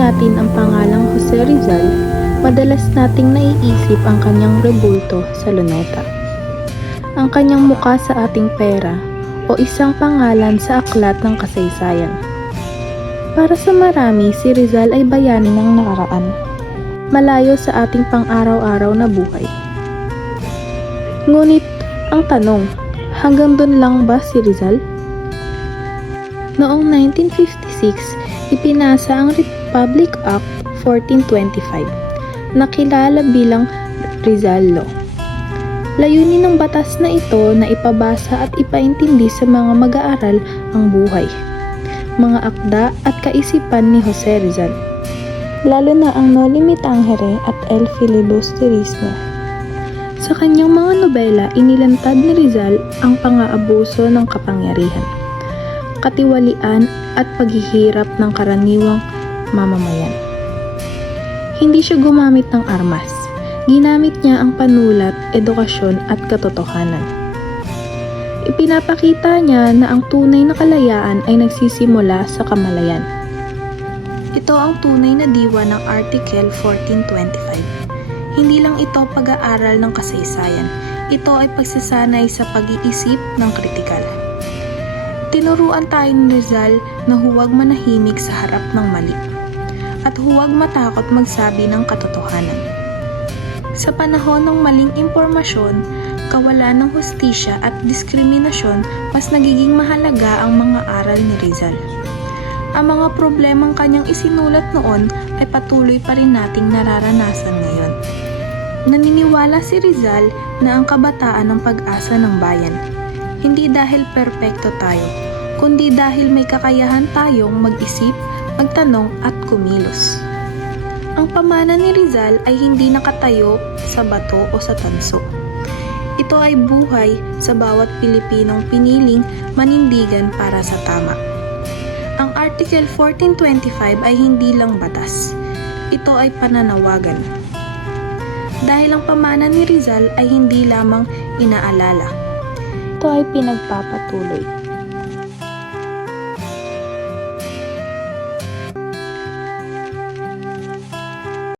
natin ang pangalang Jose Rizal, madalas nating naiisip ang kanyang rebulto sa luneta, ang kanyang muka sa ating pera, o isang pangalan sa aklat ng kasaysayan. Para sa marami, si Rizal ay bayani ng nakaraan, malayo sa ating pang-araw-araw na buhay. Ngunit, ang tanong, hanggang doon lang ba si Rizal? Noong 1956, ipinasa ang Republic Act 1425, na kilala bilang Rizal Law. Layunin ng batas na ito na ipabasa at ipaintindi sa mga mag-aaral ang buhay, mga akda at kaisipan ni Jose Rizal, lalo na ang Noli Me Tangere at El Filibusterismo. Sa kanyang mga nobela, inilantad ni Rizal ang pang-aabuso ng kapangyarihan, katiwalian at paghihirap ng karaniwang mamamayan. Hindi siya gumamit ng armas. Ginamit niya ang panulat, edukasyon at katotohanan. Ipinapakita niya na ang tunay na kalayaan ay nagsisimula sa kamalayan. Ito ang tunay na diwa ng Article 1425. Hindi lang ito pag-aaral ng kasaysayan. Ito ay pagsasanay sa pag-iisip ng kritikal. Tinuruan tayo ni Rizal na huwag manahimik sa harap ng mali at huwag matakot magsabi ng katotohanan. Sa panahon ng maling impormasyon, kawalan ng hustisya at diskriminasyon, mas nagiging mahalaga ang mga aral ni Rizal. Ang mga problemang kanyang isinulat noon ay patuloy pa rin nating nararanasan ngayon. Naniniwala si Rizal na ang kabataan ng pag-asa ng bayan. Hindi dahil perpekto tayo, kundi dahil may kakayahan tayong mag-isip, magtanong at kumilos. Ang pamana ni Rizal ay hindi nakatayo sa bato o sa tanso. Ito ay buhay sa bawat Pilipinong piniling manindigan para sa tama. Ang Article 1425 ay hindi lang batas. Ito ay pananawagan. Dahil ang pamana ni Rizal ay hindi lamang inaalala. Ito ay pinagpapatuloy.